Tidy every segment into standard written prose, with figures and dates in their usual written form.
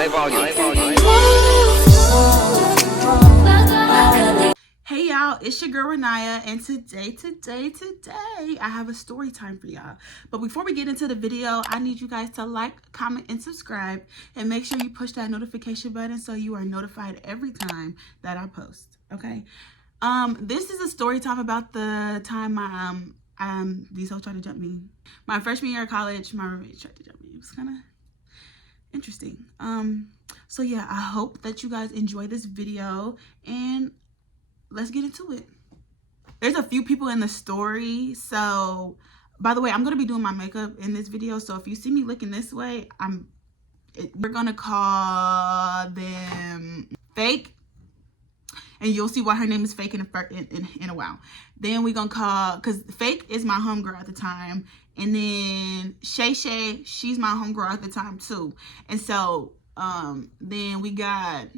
Hey y'all, it's your girl RaNiya, and today, I have a story time for y'all. But before we get into the video, I need you guys to like, comment, and subscribe, and make sure you push that notification button so you are notified every time that I post, okay? This is a story time about the time my, these hoes tried to jump me. My freshman year of college, my roommate tried to jump me. It was kind of interesting. So yeah, I hope that you guys enjoy this video, and let's get into it. There's a few people in the story. So, by the way, I'm going to be doing my makeup in this video. So, if you see me looking this way, we're going to call them Fake. And you'll see why her name is Fake in a while. Then we're going to call, because Fake is my homegirl at the time. And then Shay, she's my homegirl at the time too. And so, then we got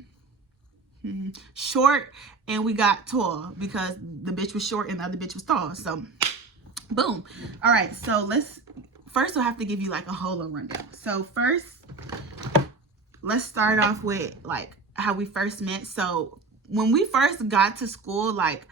Short, and we got Tall, because the bitch was short and the other bitch was tall. So boom. All right, so first I'll have to give you like a whole little rundown. So first, let's start off with like how we first met. So when we first got to school, like,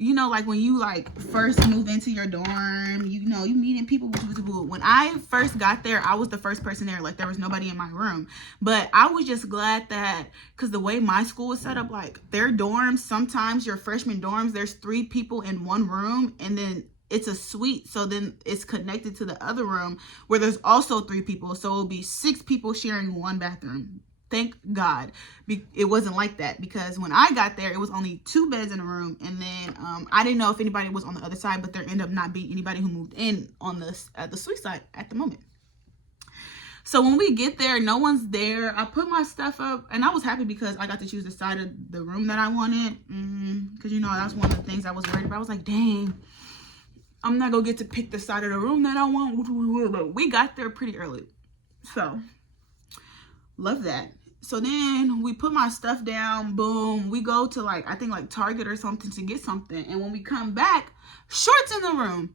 you know, like when you like first move into your dorm, you know, you meeting people. When I first got there, I was the first person there. Like there was nobody in my room, but I was just glad that, because the way my school was set up, like their dorms, sometimes your freshman dorms, there's 3 people in one room, and then it's a suite. So then it's connected to the other room where there's also 3 people. So it'll be 6 people sharing one bathroom. Thank God it wasn't like that, because when I got there, it was only 2 beds in a room. And then I didn't know if anybody was on the other side, but there ended up not being anybody who moved in on the suite side at the moment. So when we get there, no one's there. I put my stuff up, and I was happy because I got to choose the side of the room that I wanted. Because, you know, that's one of the things I was worried about. I was like, dang, I'm not going to get to pick the side of the room that I want. But we got there pretty early. So, love that. So then we put my stuff down, boom, we go to like, I think like Target or something to get something. And when we come back, Short's in the room.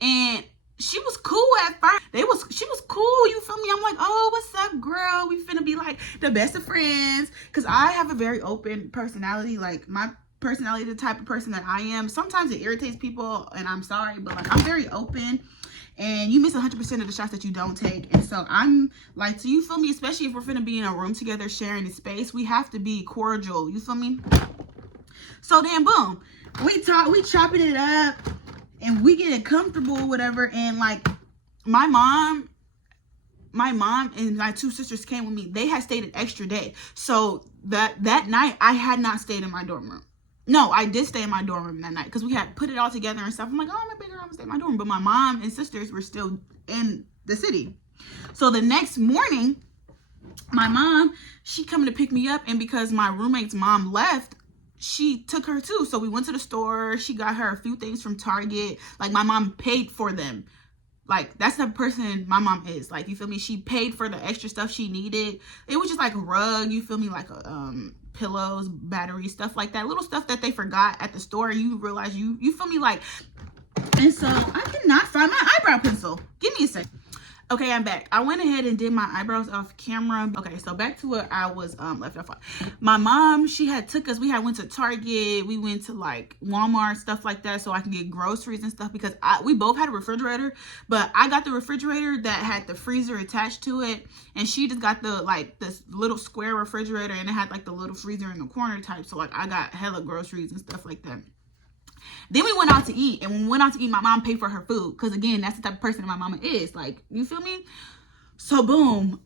And she was cool at first. She was cool, you feel me? I'm like, oh, what's up, girl? We finna be like the best of friends. Because I have a very open personality. Like my personality, the type of person that I am. Sometimes it irritates people, and I'm sorry, but like I'm very open. And you miss 100% of the shots that you don't take. And so I'm like, so you feel me? Especially if we're finna be in a room together, sharing the space, we have to be cordial. You feel me? So then, boom, we chopping it up, and we getting comfortable, whatever. And like, my mom and my 2 sisters came with me. They had stayed an extra day. So that night, I had not stayed in my dorm room. No, I did stay in my dorm room that night because we had put it all together and stuff. I'm like, oh, my big girl, I'm gonna stay in my dorm. But my mom and sisters were still in the city. So the next morning, my mom, she coming to pick me up. And because my roommate's mom left, she took her too. So we went to the store. She got her a few things from Target. Like my mom paid for them. Like that's the person my mom is. Like, you feel me? She paid for the extra stuff she needed. It was just like a rug, you feel me? Like pillows, batteries, stuff like that. Little stuff that they forgot at the store. You realize you feel me? Like, and so I cannot find my eyebrow pencil. Give me a sec. Okay, I'm back. I went ahead and did my eyebrows off camera. Okay, so back to where I was left off. My mom, she had took us. We had went to Target. We went to like Walmart, stuff like that, so I can get groceries and stuff, because we both had a refrigerator, but I got the refrigerator that had the freezer attached to it, and she just got the like this little square refrigerator, and it had like the little freezer in the corner type. So like I got hella groceries and stuff like that. Then we went out to eat, and when we went out to eat, my mom paid for her food, because again, that's the type of person my mama is. Like, you feel me? So boom,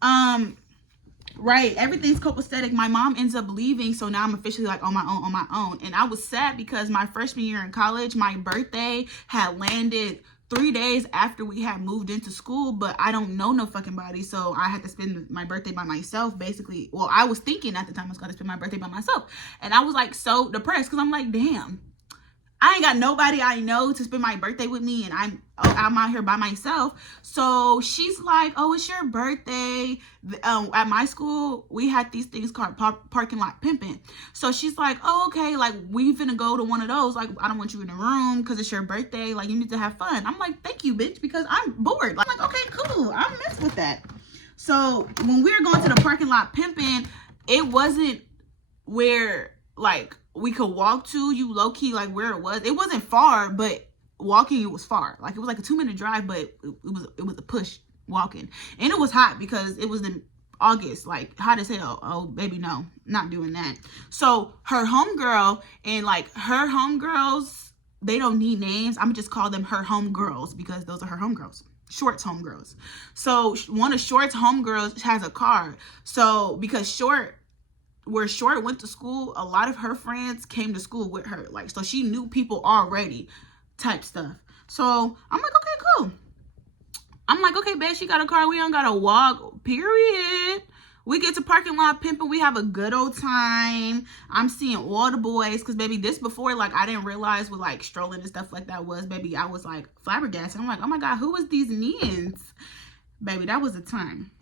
right, everything's copacetic. My mom ends up leaving, so now I'm officially like on my own. And I was sad because my freshman year in college, my birthday had landed 3 days after we had moved into school, but I don't know no fucking body, so I had to spend my birthday by myself, basically. Well, I was thinking at the time I was going to spend my birthday by myself, and I was like so depressed, because I'm like, damn, I ain't got nobody I know to spend my birthday with me, and I'm out here by myself. So she's like, oh, it's your birthday. At my school, we had these things called parking lot pimping. So she's like, oh, okay, like, we finna go to one of those. Like, I don't want you in the room because it's your birthday. Like, you need to have fun. I'm like, thank you, bitch, because I'm bored. Like, okay, cool. I'll mess with that. So when we were going to the parking lot pimping, it wasn't where like we could walk to. You low key like where it wasn't far, but walking it was far. Like it was like a 2-minute drive, but it was a push walking. And it was hot because it was in August, like hot as hell. Oh baby, no, not doing that. So her homegirl and like her homegirls, they don't need names. I'm just call them her homegirls because those are her homegirls. Short's homegirls. So one of Short's homegirls has a car. So because where Short went to school, a lot of her friends came to school with her. Like, so she knew people already type stuff. So I'm like, okay, cool. I'm like, okay, babe, she got a car. We don't gotta walk, period. We get to parking lot pimping. We have a good old time. I'm seeing all the boys. Because, baby, this before, like, I didn't realize what, like, strolling and stuff like that was. Baby, I was, like, flabbergasted. I'm like, oh, my God, who is these Nians? Baby, that was a time.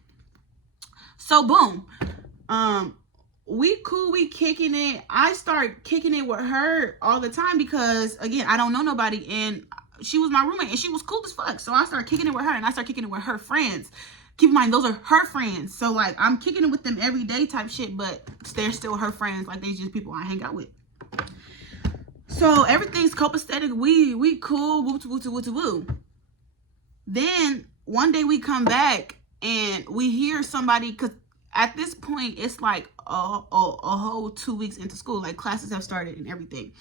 So, boom. We cool. We kicking it. I start kicking it with her all the time because, again, I don't know nobody. And she was my roommate. And she was cool as fuck. So, I started kicking it with her. And I started kicking it with her friends. Keep in mind, those are her friends. So, like, I'm kicking it with them every day type shit, but they're still her friends. Like, they're just people I hang out with. So, everything's copacetic. We cool. Woo. Then, one day we come back, and we hear somebody, because at this point, it's like a whole 2 weeks into school. Like, classes have started and everything.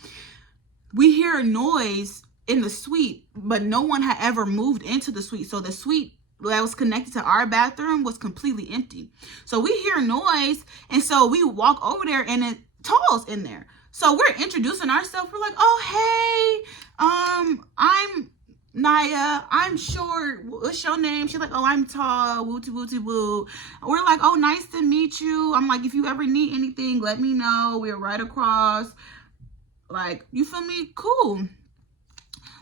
We hear a noise in the suite, but no one had ever moved into the suite. So, the suite that was connected to our bathroom was completely empty. So we hear noise, and so we walk over there, and it Tall's in there. So we're introducing ourselves. We're like, oh, hey, I'm Naya. I'm Short. What's your name? She's like, oh, I'm Tall. Woo. We're like, oh, nice to meet you. I'm like, if you ever need anything, let me know. We're right across. Like, you feel me? Cool.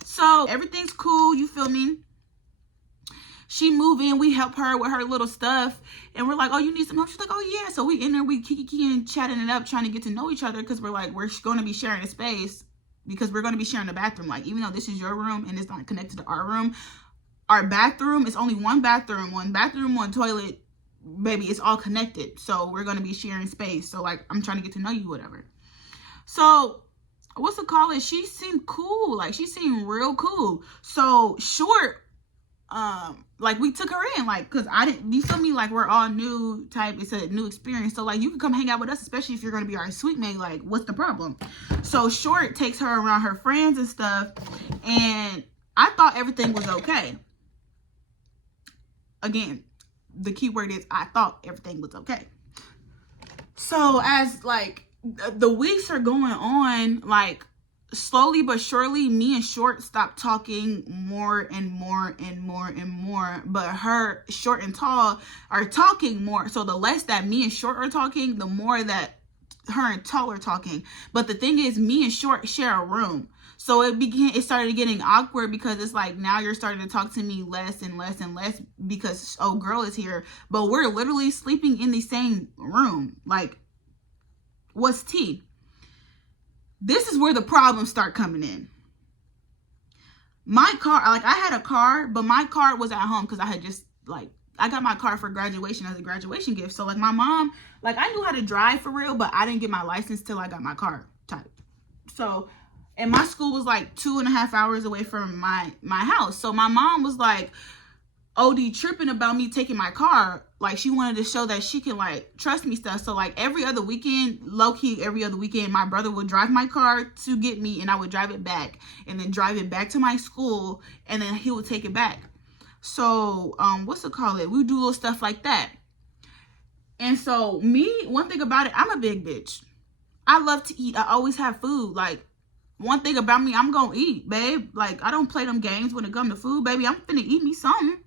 So everything's cool. You feel me? She move in, we help her with her little stuff, and we're like, oh, you need some help? She's like, oh, yeah. So we in there, we kiki chatting it up, trying to get to know each other, because we're like, we're going to be sharing a space, because we're going to be sharing a bathroom. Like, even though this is your room, and it's not connected to our room, our bathroom is only one bathroom, one toilet, baby, it's all connected. So we're going to be sharing space. So, like, I'm trying to get to know you, whatever. So, what's it called? She seemed cool. Like, she seemed real cool. So, Short, like, we took her in, like, because you feel me, like, we're all new type. It's a new experience. So, like, you can come hang out with us, especially if you're going to be our sweet mate. Like, what's the problem? So, Short takes her around her friends and stuff, and I thought everything was okay. Again, the key word is I thought everything was okay. So, as, like, the weeks are going on, like, slowly but surely, me and Short stopped talking more and more. But her, Short and Tall, are talking more. So the less that me and Short are talking, the more that her and Tall are talking. But the thing is, me and Short share a room. So it started getting awkward, because it's like, now you're starting to talk to me less and less because, oh, girl is here. But we're literally sleeping in the same room. Like, what's tea? This is where the problems start coming in. My car, like, I had a car, but my car was at home because I had just, like, I got my car for graduation as a graduation gift. So, like, my mom, like, I knew how to drive for real, but I didn't get my license till I got my car type. So, and my school was like 2.5 hours away from my house. So my mom was like, OD tripping about me taking my car. Like, she wanted to show that she can, like, trust me stuff. So, like, every other weekend, low-key every other weekend, my brother would drive my car to get me, and I would drive it back, and then drive it back to my school, and then he would take it back. So, what's it called? We would do little stuff like that. And so, me, one thing about it, I'm a big bitch. I love to eat. I always have food. Like, one thing about me, I'm gonna eat, babe. Like, I don't play them games when it comes to food, baby. I'm finna eat me something.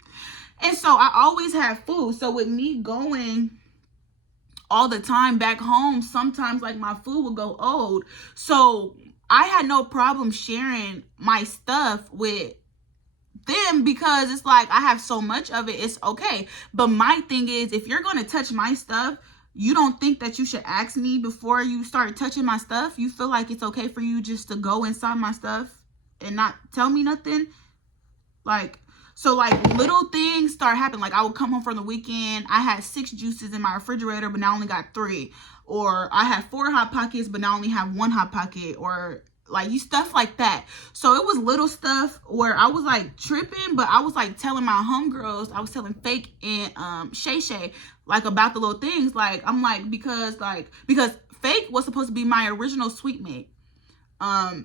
And so I always have food. So with me going all the time back home, sometimes, like, my food would go old. So I had no problem sharing my stuff with them, because it's like, I have so much of it, it's okay. But my thing is, if you're going to touch my stuff, you don't think that you should ask me before you start touching my stuff? You feel like it's okay for you just to go inside my stuff and not tell me nothing? Like, So like little things start happening. Like I would come home from the weekend, I had 6 juices in my refrigerator, but now I only got 3. Or I had 4 Hot Pockets, but now I only have 1 Hot Pocket. Or like stuff like that. So it was little stuff where I was like tripping, but I was like telling my homegirls, I was telling Fake and Shay Shay like about the little things. Like I'm like, because Fake was supposed to be my original suite mate.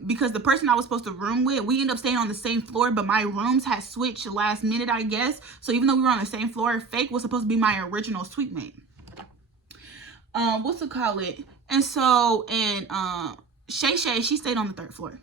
Because the person I was supposed to room with, we ended up staying on the same floor, but my rooms had switched last minute, I guess. So even though we were on the same floor, Fake was supposed to be my original suite mate. What's it call it? And so, Shay Shay, she stayed on the 3rd floor.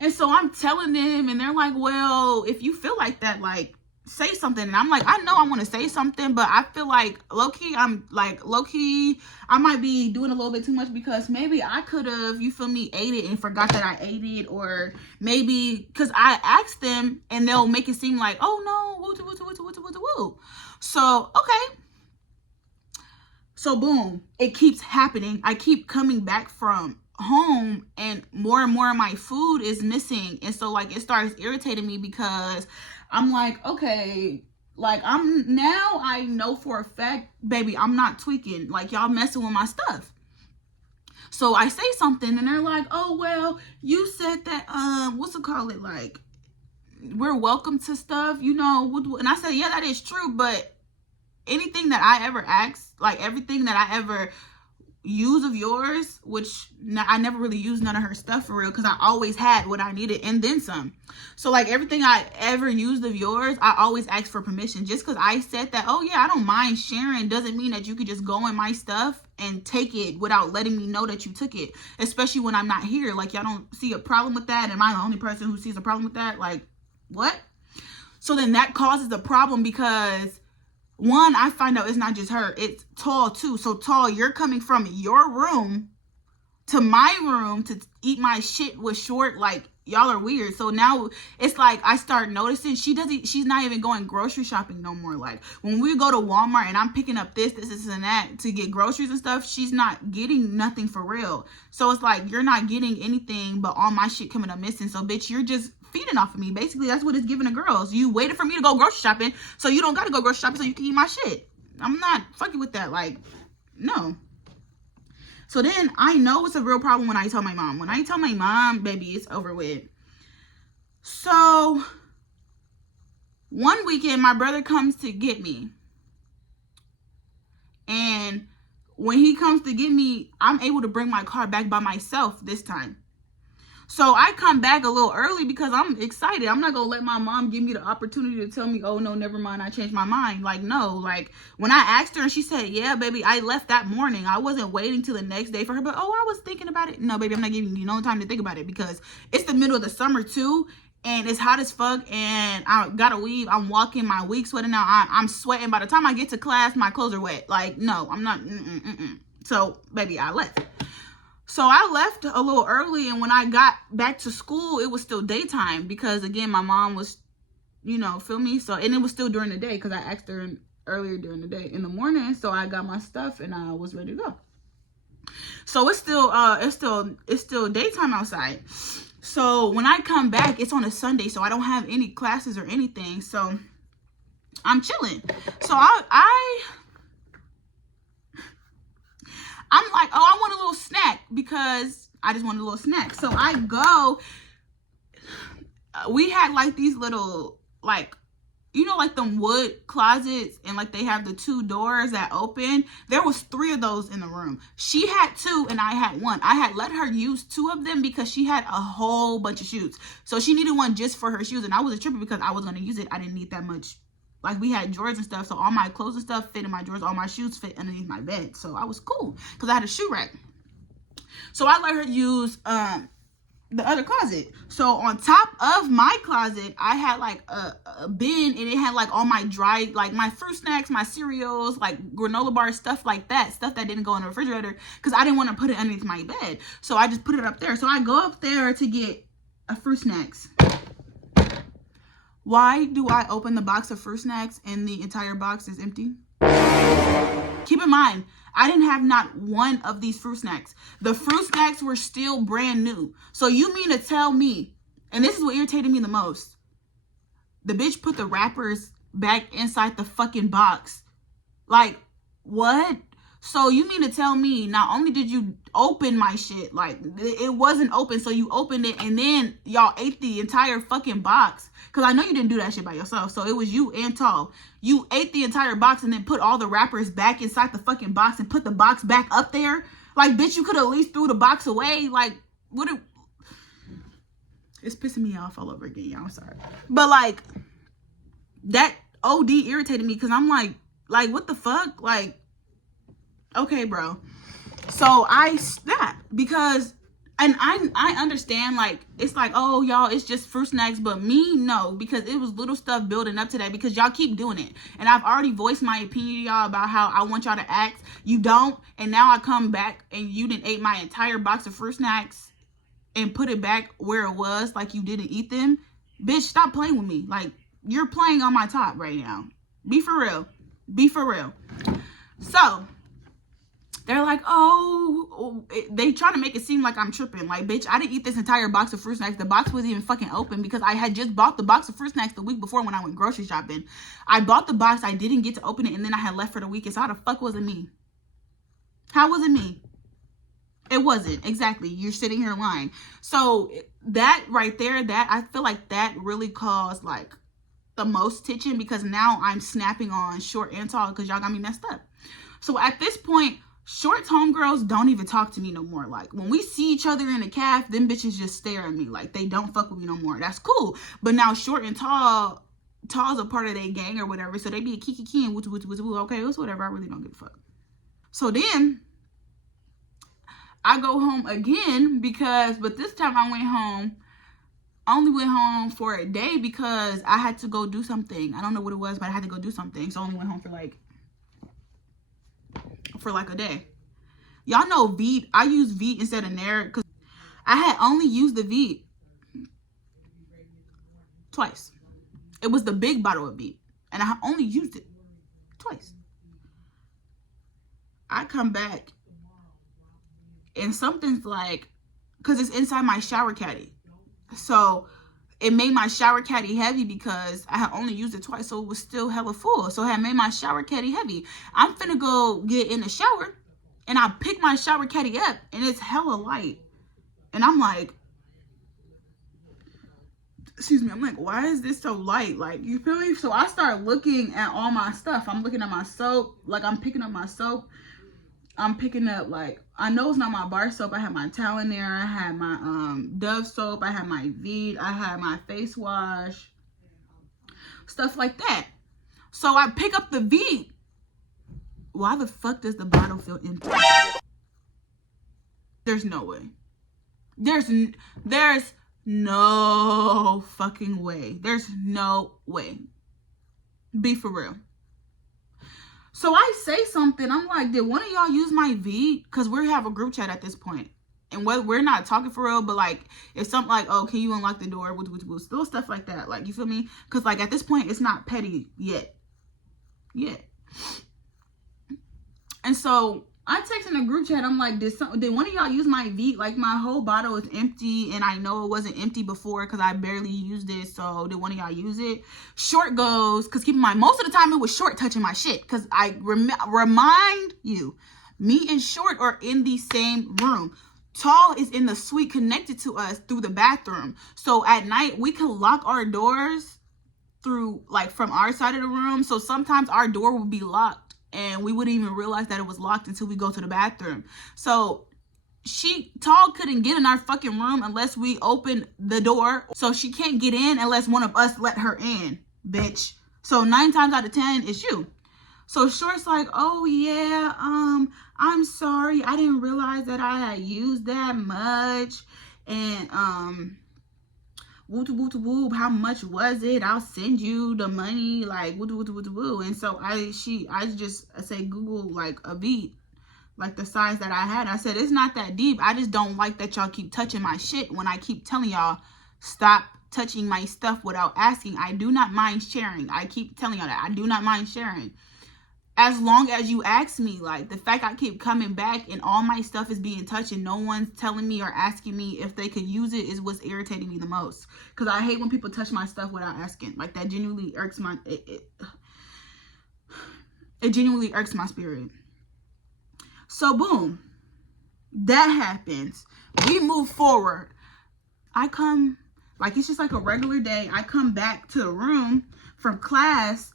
And so I'm telling them, and they're like, well, if you feel like that, like, say something. And I'm like, I know I want to say something, but I feel like low-key, I might be doing a little bit too much, because maybe I could have, you feel me, ate it and forgot that I ate it. Or maybe, because I asked them, and they'll make it seem like, oh, no, woo. So, okay. So boom, it keeps happening. I keep coming back from home and more of my food is missing. And so like it starts irritating me, because I'm like, okay, like I know for a fact, baby, I'm not tweaking. Like y'all messing with my stuff. So I say something and they're like, oh, well, you said that, what's it called it? Like, we're welcome to stuff, you know. And I said, yeah, that is true. But anything that I ever ask, like everything that I ever use of yours, which I never really used none of her stuff for real, because I always had what I needed and then some. So like everything I ever used of yours, I always ask for permission. Just because I said that, oh yeah, I don't mind sharing, doesn't mean that you could just go in my stuff and take it without letting me know that you took it, especially when I'm not here. Like y'all don't see a problem with that? Am I the only person who sees a problem with that? Like what? So then that causes a problem, because one, I find out it's not just her, it's Tall too. So Tall, you're coming from your room to my room to eat my shit with Short. Like y'all are weird. So now it's like I start noticing she's not even going grocery shopping no more. Like when we go to Walmart and I'm picking up this and that to get groceries and stuff, she's not getting nothing for real. So it's like you're not getting anything, but all my shit coming up missing. So bitch, you're just feeding off of me. Basically, that's what it's giving to girls. You waited for me to go grocery shopping, so you don't gotta go grocery shopping so you can eat my shit. I'm not fucking with that. Like, no. So then I know it's a real problem when I tell my mom. When I tell my mom, baby, it's over with. So one weekend, my brother comes to get me. And when he comes to get me, I'm able to bring my car back by myself this time. So I come back a little early because I'm excited. I'm not going to let my mom give me the opportunity to tell me, oh, no, never mind, I changed my mind. Like, no. Like, when I asked her and she said, yeah, baby, I left that morning. I wasn't waiting till the next day for her. But, oh, I was thinking about it. No, baby, I'm not giving you no time to think about it, because it's the middle of the summer, too. And it's hot as fuck. And I got to weave. I'm walking, my wig sweating out. I'm sweating. By the time I get to class, my clothes are wet. Like, no, I'm not. So, baby, I left. So I left a little early, and when I got back to school, it was still daytime, because again, my mom was, you know, feel me? So, and it was still during the day, because I asked her earlier during the day in the morning. So I got my stuff and I was ready to go. So it's still daytime outside. So when I come back, it's on a Sunday, so I don't have any classes or anything. So I'm chilling. So I'm like, oh, I want a little snack, because I just wanted a little snack. So I go, we had like these little, like, you know, like them wood closets, and like they have the 2 doors that open. There was 3 of those in the room. She had 2 and I had 1. I had let her use 2 of them because she had a whole bunch of shoes. So she needed one just for her shoes, and I was a tripper because I was going to use it. I didn't need that much. Like, we had drawers and stuff, so all my clothes and stuff fit in my drawers. All my shoes fit underneath my bed. So I was cool because I had a shoe rack. So I let her use the other closet. So on top of my closet, I had like a bin, and it had like all my dry, like my fruit snacks, my cereals, like granola bars, stuff like that. Stuff that didn't go in the refrigerator because I didn't want to put it underneath my bed. So I just put it up there. So I go up there to get a fruit snacks. Why do I open the box of fruit snacks and the entire box is empty? Keep in mind, I didn't have not one of these fruit snacks. The fruit snacks were still brand new. So you mean to tell me, and this is what irritated me the most, The bitch put the wrappers back inside the fucking box. Like, what? So you mean to tell me not only did you open my shit, like it wasn't open, so you opened it and then y'all ate the entire fucking box? Because I know you didn't do that shit by yourself. So it was you and Tall. You ate the entire box and then put all the wrappers back inside the fucking box and put the box back up there. Like, bitch, you could at least threw the box away. Like, what? It's pissing me off all over again, y'all. I'm sorry. But like, that OD irritated me because I'm like, what the fuck? Like, okay, bro. So I snapped because, and I understand, like, it's like, oh, y'all, it's just fruit snacks. But me, no, because it was little stuff building up to that because y'all keep doing it. And I've already voiced my opinion, y'all, about how I want y'all to act. You don't. And now I come back and you didn't ate my entire box of fruit snacks and put it back where it was, like you didn't eat them. Bitch, stop playing with me. Like, you're playing on my top right now. Be for real. Be for real. So they're like, oh, they try to make it seem like I'm tripping. Like, bitch, I didn't eat this entire box of fruit snacks. The box wasn't even fucking open because I had just bought the box of fruit snacks the week before when I went grocery shopping. I bought the box. I didn't get to open it, and then I had left for the weekend. So how the fuck was it me? How was it me? It wasn't. Exactly. You're sitting here lying. So that right there, that I feel like that really caused like the most tension because now I'm snapping on Short and Tall because y'all got me messed up. So at this point, Short's homegirls don't even talk to me no more. Like, when we see each other in the caf, them bitches just stare at me. Like, they don't fuck with me no more. That's cool. But now Short and Tall's a part of their gang or whatever. So they be a kiki and woo. Okay, it's whatever. I really don't give a fuck. So then I go home again but this time I only went home for a day because I had to go do something. I don't know what it was, but I had to go do something. So I only went home for like a day. Y'all know Veet. I use Veet instead of Nair because I had only used the Veet twice. It was the big bottle of Veet, and I only used it twice. I come back, and something's like, because it's inside my shower caddy. So it made my shower caddy heavy because I had only used it twice, so it was still hella full. So it had made my shower caddy heavy. I'm finna go get in the shower, and I pick my shower caddy up, and it's hella light. And I'm like, excuse me, I'm like, why is this so light? Like, you feel me? So I start looking at all my stuff. I'm looking at my soap. Like, I'm picking up my soap. I'm picking up, like, I know it's not my bar soap. I had my towel in there. I had my Dove soap. I had my Veet. I had my face wash. Stuff like that. So I pick up the Veet. Why the fuck does the bottle feel empty? There's no way. There's no fucking way. There's no way. Be for real. So I say something. I'm like, did one of y'all use my Veet? Because we have a group chat at this point. And we're not talking for real, but like, if something like, oh, can you unlock the door? Still stuff like that. Like, you feel me? Because like at this point, it's not petty yet. And so I text in a group chat. I'm like, did one of y'all use my Veet? Like, my whole bottle is empty, and I know it wasn't empty before because I barely used it. So did one of y'all use it? Short goes, because keep in mind, most of the time it was Short touching my shit. Because I remind you, me and Short are in the same room. Tall is in the suite connected to us through the bathroom. So at night, we can lock our doors through, like, from our side of the room. So sometimes our door would be locked, and we wouldn't even realize that it was locked until we go to the bathroom. So Tall couldn't get in our fucking room unless we opened the door. So she can't get in unless one of us let her in, bitch. So 9 times out of 10, it's you. So Short's like, oh yeah, I'm sorry. I didn't realize that I had used that much. And woo, how much was it? I'll send you the money, like woo. And so I just say Google like a Veet, like the size that I had. I said, it's not that deep. I just don't like that y'all keep touching my shit when I keep telling y'all stop touching my stuff without asking. I do not mind sharing. I keep telling y'all that I do not mind sharing. as long as you ask me. Like, the fact I keep coming back and all my stuff is being touched and no one's telling me or asking me if they could use it is what's irritating me the most. Because I hate when people touch my stuff without asking. Like, that genuinely irks my... It genuinely irks my spirit. So, boom. That happens. We move forward. I come... Like, it's just like a regular day. I come back to the room from class,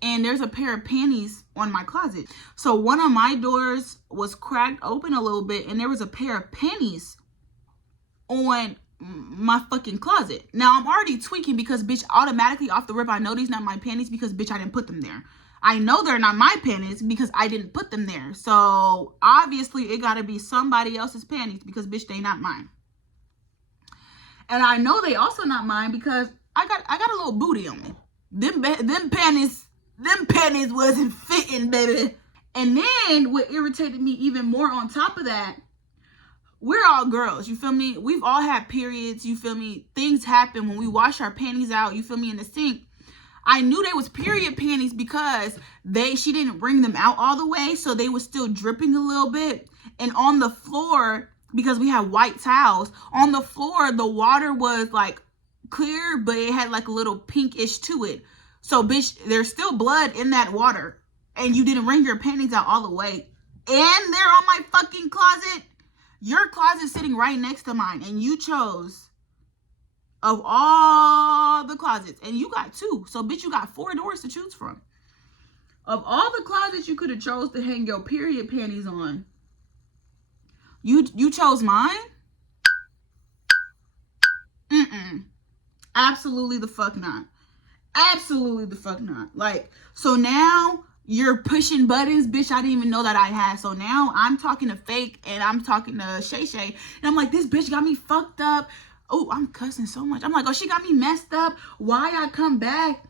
and there's a pair of panties on my closet. So one of my doors was cracked open a little bit, and there was a pair of panties on my fucking closet. Now, I'm already tweaking because, bitch, automatically off the rip, I know these not my panties because, bitch, I didn't put them there. I know they're not my panties because I didn't put them there. So, obviously, it got to be somebody else's panties because, bitch, they not mine. And I know they also not mine because I got a little booty on me. Them panties wasn't fitting, baby. And then what irritated me even more on top of that, we're all girls, you feel me? We've all had periods, you feel me? Things happen when we wash our panties out, you feel me, in the sink. I knew they was period panties because she didn't bring them out all the way, so they was still dripping a little bit. And on the floor, because we had white towels, on the floor, the water was like clear, but it had like a little pinkish to it. So, bitch, there's still blood in that water. And you didn't wring your panties out all the way. And they're on my fucking closet. Your closet's sitting right next to mine. And you chose of all the closets. And you got 2. So, bitch, you got 4 doors to choose from. Of all the closets you could have chose to hang your period panties on, you chose mine? Absolutely the fuck not. Absolutely the fuck not. Like, so now you're pushing buttons, bitch, I didn't even know that I had. So now I'm talking to Fake and I'm talking to Shay Shay. And I'm like, this bitch got me fucked up. Oh, I'm cussing so much. I'm like, oh, she got me messed up. Why I come back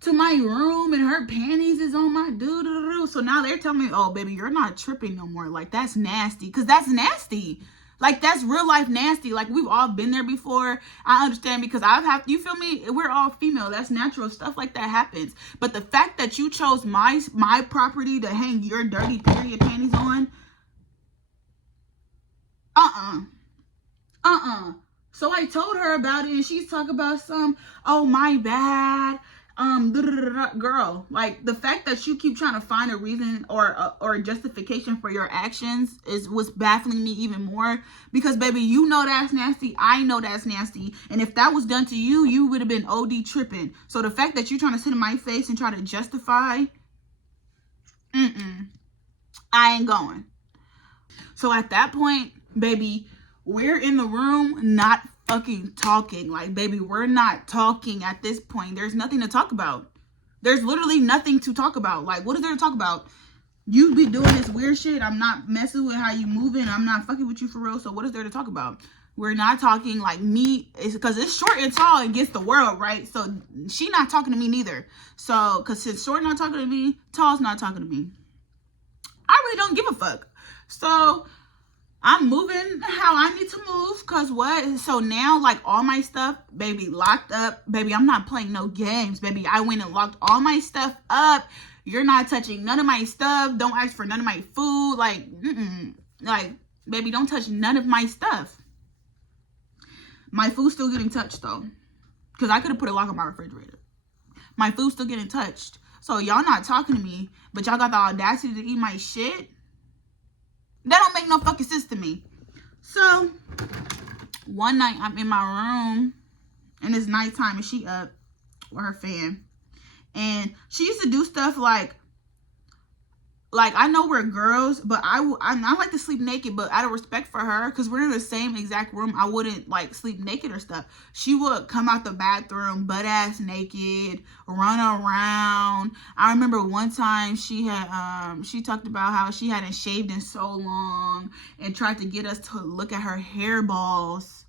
to my room and her panties is on my doo-doo-doo. So now they're telling me, oh, baby, you're not tripping no more. Like, that's nasty. Because that's nasty. Like, that's real life nasty. Like, we've all been there before. I understand because you feel me? We're all female. That's natural. Stuff like that happens. But the fact that you chose my property to hang your dirty period panties on. So I told her about it and she's talking about oh, my bad. Girl, like, the fact that you keep trying to find a reason or a justification for your actions was baffling me even more because, baby, you know that's nasty. I know that's nasty. And if that was done to you, you would have been OD tripping. So the fact that you're trying to sit in my face and try to justify, I ain't going. So at that point, baby, we're in the room not fucking talking. Like, baby, we're not talking at this point. There's nothing to talk about. There's literally nothing to talk about. Like, what is there to talk about? You be doing this weird shit. I'm not messing with how you moving. I'm not fucking with you for real. So what is there to talk about? We're not talking. Like, me, it's because it's short and tall against the world, right? So she not talking to me neither. So because since short not talking to me, tall's not talking to me, I really don't give a fuck. So I'm moving how I need to move, because what? So now, like, all my stuff, baby, locked up. Baby, I'm not playing no games, baby. I went and locked all my stuff up. You're not touching none of my stuff. Don't ask for none of my food. Like, like, baby, don't touch none of my stuff. My food's still getting touched, though, because I could have put a lock on my refrigerator. My food's still getting touched. So y'all not talking to me, but y'all got the audacity to eat my shit? That don't make no fucking sense to me. So, one night I'm in my room, and it's nighttime, and she up with her fan. And she used to do stuff like I know we're girls, but I like to sleep naked, but out of respect for her, because we're in the same exact room, I wouldn't, like, sleep naked or stuff. She would come out the bathroom butt-ass naked, run around. I remember one time she talked about how she hadn't shaved in so long and tried to get us to look at her hairballs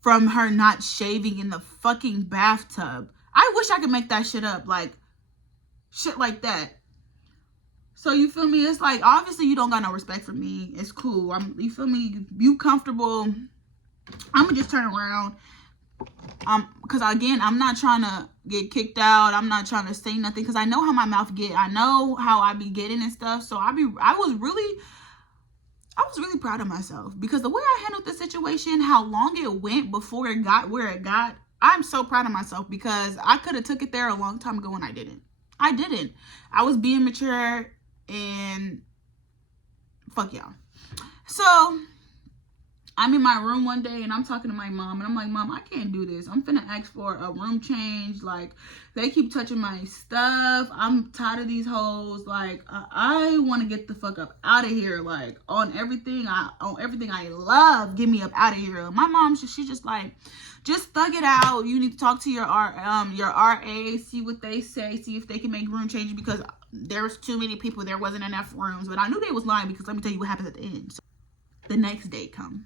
from her not shaving in the fucking bathtub. I wish I could make that shit up, like, shit like that. So, you feel me? It's like, obviously, you don't got no respect for me. It's cool. You feel me? You comfortable. I'm going to just turn around. because again, I'm not trying to get kicked out. I'm not trying to say nothing because I know how my mouth get. I know how I be getting and stuff. So I was really proud of myself because the way I handled the situation, how long it went before it got where it got, I'm so proud of myself because I could have took it there a long time ago and I didn't. I was being mature and fuck y'all. So I'm in my room one day and I'm talking to my mom and I'm like, Mom, I can't do this. I'm finna ask for a room change. Like, they keep touching my stuff. I'm tired of these hoes. Like, I want to get the fuck up out of here. Like, on everything I love, get me up out of here. My mom, she's just like, just thug it out. You need to talk to your RA, see what they say, see if they can make room changes because there's too many people. There wasn't enough rooms. But I knew they was lying because let me tell you what happens at the end. So, the next day comes.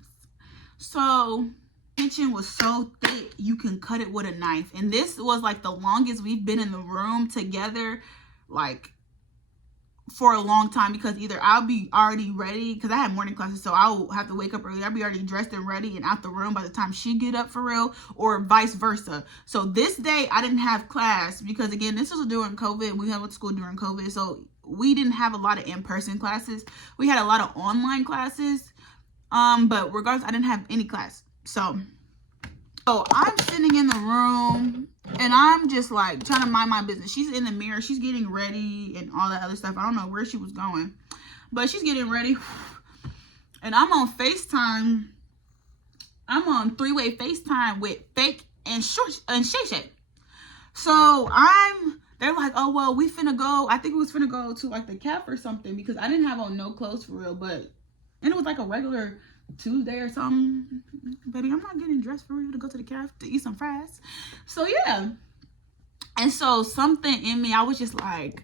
So, kitchen was so thick, you can cut it with a knife. And this was like the longest we've been in the room together, like, for a long time. Because either I'll be already ready, because I had morning classes, so I'll have to wake up early. I'll be already dressed and ready and out the room by the time she get up for real, or vice versa. So, this day, I didn't have class, because again, this was during COVID. We went to school during COVID, so we didn't have a lot of in-person classes. We had a lot of online classes. But regardless, I didn't have any class. So I'm sitting in the room and I'm just like trying to mind my business. She's in the mirror. She's getting ready and all that other stuff. I don't know where she was going, but she's getting ready. And I'm on FaceTime. I'm on 3-way FaceTime with Fake and Shay Shay. So they're like, oh, well, we finna go. I think we was finna go to like the cafe or something because I didn't have on no clothes for real, and it was like a regular Tuesday or something. Baby, I'm not getting dressed for real to go to the cafe to eat some fries. So, yeah. And so, something in me, I was just like,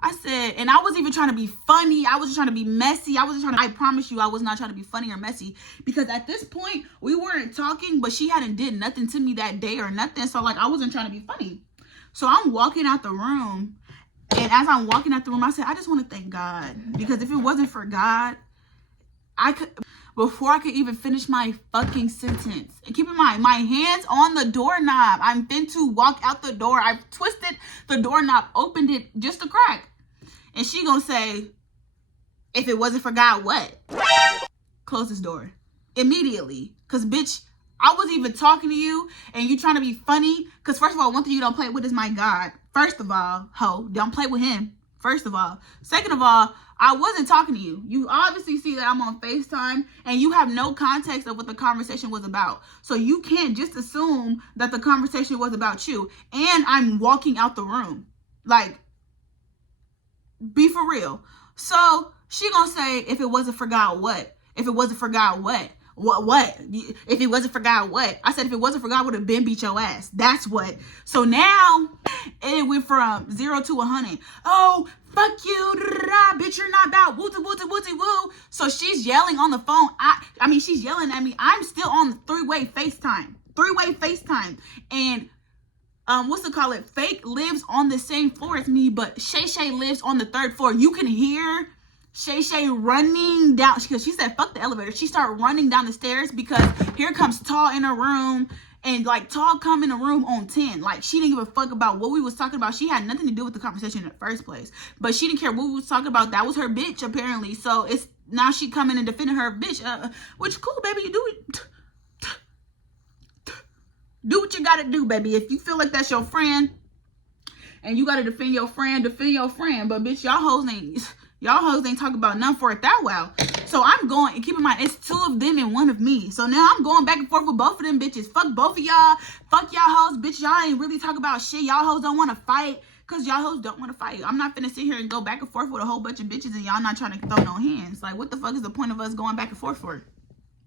I said, and I wasn't even trying to be funny. I was just trying to be messy. I promise you, I was not trying to be funny or messy. Because at this point, we weren't talking, but she hadn't did nothing to me that day or nothing. So, like, I wasn't trying to be funny. So, I'm walking out the room. And as I'm walking out the room, I said, I just want to thank God. Because if it wasn't for God, before I could even finish my fucking sentence. And keep in mind, my hand's on the doorknob. I'm fin to walk out the door. I've twisted the doorknob, opened it just a crack. And she gonna say, if it wasn't for God, what? Close this door. Immediately. Because, bitch, I wasn't even talking to you and you trying to be funny. Because, first of all, one thing you don't play with is my God. First of all, ho, don't play with him. First of all. Second of all, I wasn't talking to you. You obviously see that I'm on FaceTime and you have no context of what the conversation was about. So you can't just assume that the conversation was about you. And I'm walking out the room. Like, be for real. So she gonna say, if it wasn't for God, what? If it wasn't for God, what? What? If it wasn't for God, what? I said, if it wasn't for God, I would have been beat your ass. That's what. So now it went from 0 to 100. Oh, fuck you, bitch, you're not about woo woo. So she's yelling on the phone. I mean, she's yelling at me. I'm still on the 3-way FaceTime. And what's it called? Fake lives on the same floor as me, but Shay Shay lives on the 3rd floor. You can hear Shay Shay running down, because she said, fuck the elevator. She started running down the stairs because here comes Tall in her room. And, like, Tall come in the room on 10. Like, she didn't give a fuck about what we was talking about. She had nothing to do with the conversation in the first place. But she didn't care what we was talking about. That was her bitch, apparently. So, it's now she coming and defending her bitch. Which, cool, baby. You do it. Do what you gotta do, baby. If you feel like that's your friend and you gotta defend your friend, defend your friend. But, bitch, y'all hoes ain't talking about nothing for it that well. So I'm going, and keep in mind, it's 2 of them and 1 of me. So now I'm going back and forth with both of them bitches. Fuck both of y'all. Fuck y'all hoes, bitch. Y'all ain't really talking about shit. Y'all hoes don't want to fight because y'all hoes don't want to fight. I'm not finna sit here and go back and forth with a whole bunch of bitches and y'all not trying to throw no hands. Like, what the fuck is the point of us going back and forth for?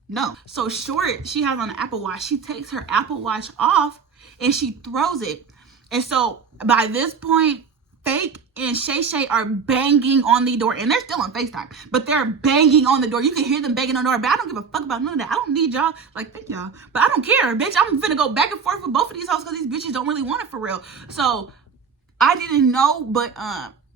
No. So Short, she has on an Apple Watch. She takes her Apple Watch off and she throws it. And so by this point, Fake and Shay Shay are banging on the door. And they're still on FaceTime. But they're banging on the door. You can hear them banging on the door. But I don't give a fuck about none of that. I don't need y'all. Like, thank y'all. But I don't care, bitch. I'm finna go back and forth with both of these hoes because these bitches don't really want it for real. So, I didn't know. But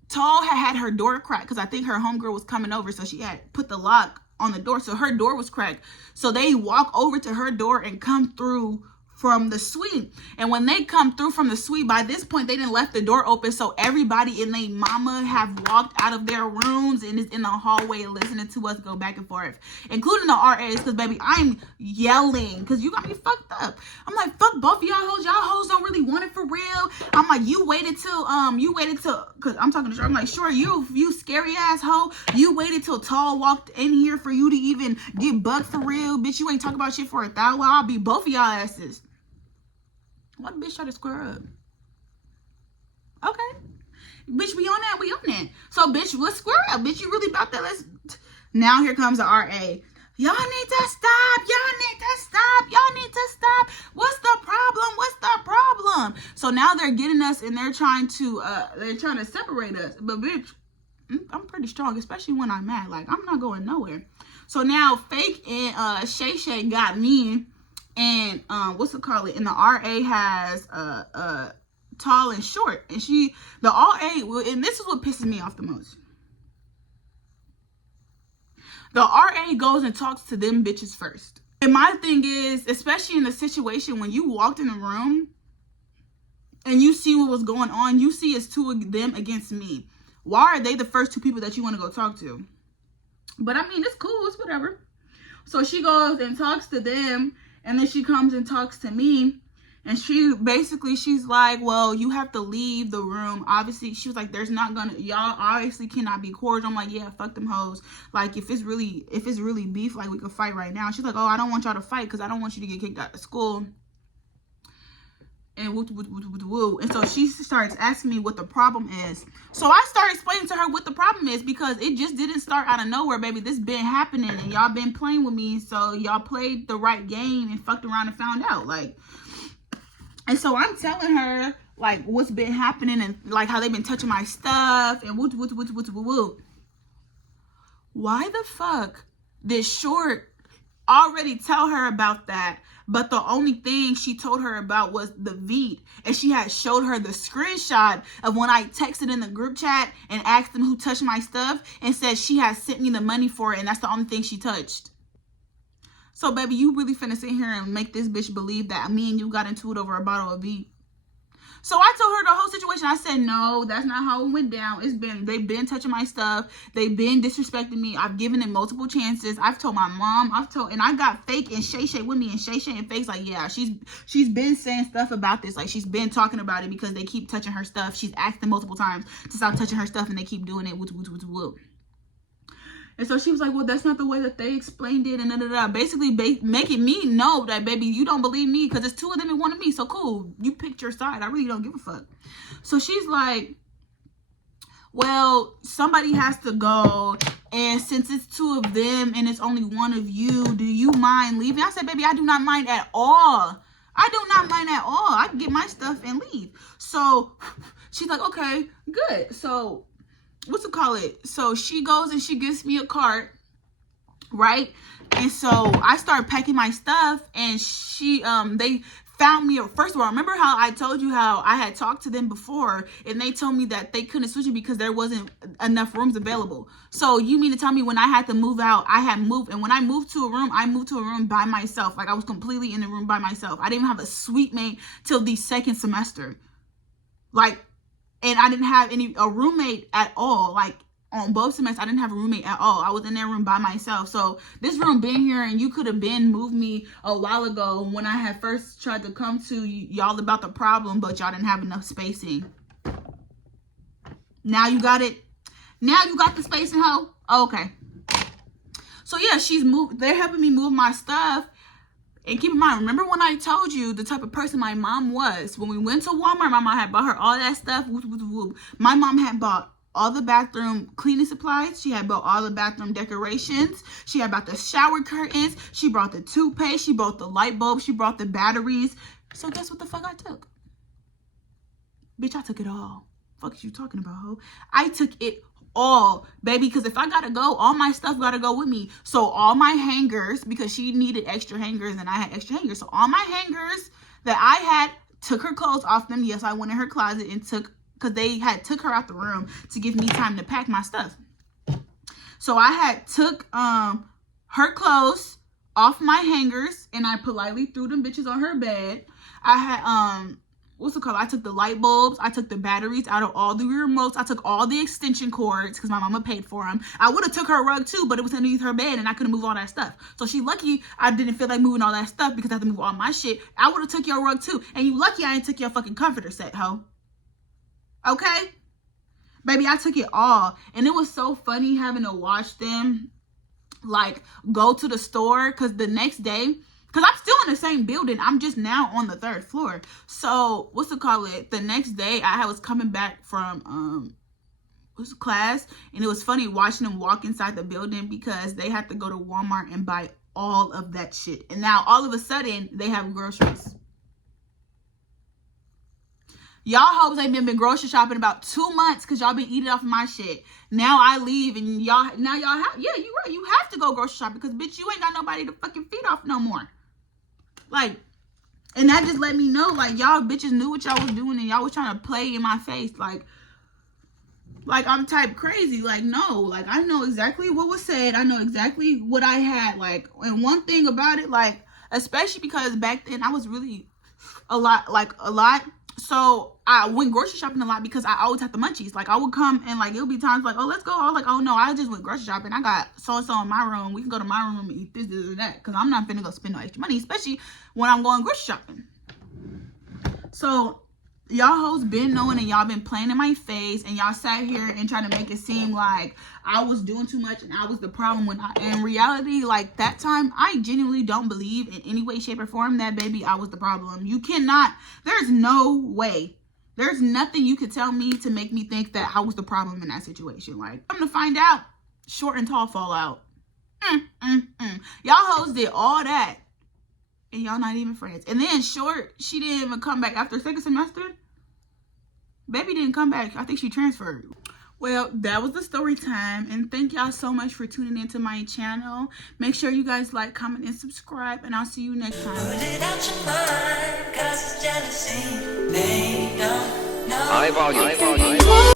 Tall had her door cracked because I think her homegirl was coming over. So, she had put the lock on the door. So, her door was cracked. So, they walk over to her door and come through from the suite. And when they come through from the suite, by this point, they didn't left the door open. So everybody and their mama have walked out of their rooms and is in the hallway listening to us go back and forth, including the RAs. Because, baby, I'm yelling because you got me fucked up. I'm like, fuck both of y'all hoes. Y'all hoes don't really want it for real. I'm like, you waited till, because I'm talking to her. I'm like, sure, you scary ass hoe. You waited till Tall walked in here for you to even get bugged for real. Bitch, you ain't talking about shit for 1,000. I'll be both of y'all asses. What bitch try to square up? Okay. Bitch, we on that. We on that. So, bitch, let's square up. Bitch, you really about that? Now here comes the RA. Y'all need to stop. Y'all need to stop. Y'all need to stop. What's the problem? What's the problem? So now they're getting us and they're trying to separate us. But, bitch, I'm pretty strong, especially when I'm mad. Like, I'm not going nowhere. So now Fake and Shay Shay got me. And what's it called? And the RA has Tall and Short. And the RA, and this is what pisses me off the most. The RA goes and talks to them bitches first. And my thing is, especially in the situation when you walked in the room and you see what was going on, you see it's two of them against me. Why are they the first two people that you want to go talk to? But I mean, it's cool. It's whatever. So she goes and talks to them. And then she comes and talks to me. And she's like, well, you have to leave the room. Obviously, she was like, y'all obviously cannot be cordial. I'm like, yeah, fuck them hoes. Like, if it's really beef, like, we could fight right now. She's like, oh, I don't want y'all to fight because I don't want you to get kicked out of school. And woo. And so she starts asking me what the problem is. So I started explaining to her what the problem is because it just didn't start out of nowhere, baby. This been happening and y'all been playing with me. So y'all played the right game and fucked around and found out. Like, and so I'm telling her like what's been happening and like how they've been touching my stuff and woo. Why the fuck did Short already tell her about that? But the only thing she told her about was the V. And she had showed her the screenshot of when I texted in the group chat and asked them who touched my stuff and said she had sent me the money for it. And that's the only thing she touched. So, baby, you really finna sit here and make this bitch believe that me and you got into it over a bottle of V. So I told her the whole situation. I said, no, that's not how it went down. They've been touching my stuff. They've been disrespecting me. I've given it multiple chances. I've told my mom. And I got Fake and Shay Shay with me. And Shay Shay and Fake's like, yeah, she's been saying stuff about this. Like, she's been talking about it because they keep touching her stuff. She's asked them multiple times to stop touching her stuff and they keep doing it. Woo. And so she was like, well, that's not the way that they explained it. And basically making me know that, baby, you don't believe me because it's two of them and one of me. So cool. You picked your side. I really don't give a fuck. So she's like, well, somebody has to go. And since it's two of them and it's only one of you, do you mind leaving? I said, baby, I do not mind at all. I do not mind at all. I can get my stuff and leave. So she's like, okay, good. So what's it call it? So she goes and she gives me a cart, right? And so I start packing my stuff and they found me. First of all, remember how I told you how I had talked to them before and they told me that they couldn't switch me because there wasn't enough rooms available. So you mean to tell me when I had to move out, I had moved, and when I moved to a room, I moved to a room by myself. Like, I was completely in the room by myself. I didn't even have a suite mate till the second semester. Like, and I didn't have a roommate at all. Like, on both semesters, I didn't have a roommate at all. I was in that room by myself. So this room been here, and you could have been moved me a while ago when I had first tried to come to y'all about the problem, but y'all didn't have enough spacing. Now you got it. Now you got the spacing, hoe. Oh, okay. So yeah, they're helping me move my stuff. And keep in mind, remember when I told you the type of person my mom was? When we went to Walmart, my mom had bought her all that stuff. My mom had bought all the bathroom cleaning supplies. She had bought all the bathroom decorations. She had bought the shower curtains. She brought the toothpaste. She brought the light bulb. She brought the batteries. So guess what the fuck I took? Bitch, I took it all. Fuck is you talking about, ho? I took it all, baby, because if I gotta go, all my stuff gotta go with me. So all my hangers, because she needed extra hangers and I had extra hangers, so all my hangers that I had, took her clothes off them. Yes, I went in her closet and because they had took her out the room to give me time to pack my stuff. So I had took her clothes off my hangers and I politely threw them bitches on her bed. I had, what's it called? I took the light bulbs. I took the batteries out of all the remotes. I took all the extension cords because my mama paid for them. I would have took her rug too, but it was underneath her bed and I couldn't move all that stuff. So she lucky I didn't feel like moving all that stuff because I had to move all my shit. I would have took your rug too. And you lucky I ain't took your fucking comforter set, ho. Okay? Baby, I took it all. And it was so funny having to watch them, like, go to the store because the next day, because I'm still in the same building. I'm just now on the 3rd floor. So, what's it called? The next day, I was coming back from class. And it was funny watching them walk inside the building because they had to go to Walmart and buy all of that shit. And now, all of a sudden, they have groceries. Y'all hoes ain't been grocery shopping about 2 months because y'all been eating off of my shit. Now I leave and y'all have, yeah, you right. You have to go grocery shopping because, bitch, you ain't got nobody to fucking feed off no more. Like, and that just let me know, like, y'all bitches knew what y'all was doing and y'all was trying to play in my face. Like I'm type crazy. Like, no, like, I know exactly what was said. I know exactly what I had. Like, and one thing about it, like, especially because back then I was really a lot. So I went grocery shopping a lot because I always had the munchies. Like, I would come and, like, it'll be times like, oh, let's go. I was like, oh no, I just went grocery shopping. I got so-and-so in my room. We can go to my room and eat this, and that. Because I'm not finna go spend no extra money, especially when I'm going grocery shopping. So y'all hoes been knowing and y'all been playing in my face and y'all sat here and trying to make it seem like I was doing too much and I was the problem when in reality, like, that time, I genuinely don't believe in any way, shape, or form that, baby, I was the problem. You cannot, there's no way. There's nothing you could tell me to make me think that I was the problem in that situation. Like, I'm gonna find out, short and tall fall out. Y'all hoes did all that. And y'all not even friends. And then Short, she didn't even come back after 2nd semester. Baby didn't come back. I think she transferred. Well, that was the story time. And thank y'all so much for tuning into my channel. Make sure you guys like, comment, and subscribe. And I'll see you next time. Put it out your mind, 'cause it's jealousy. They don't know. High volume.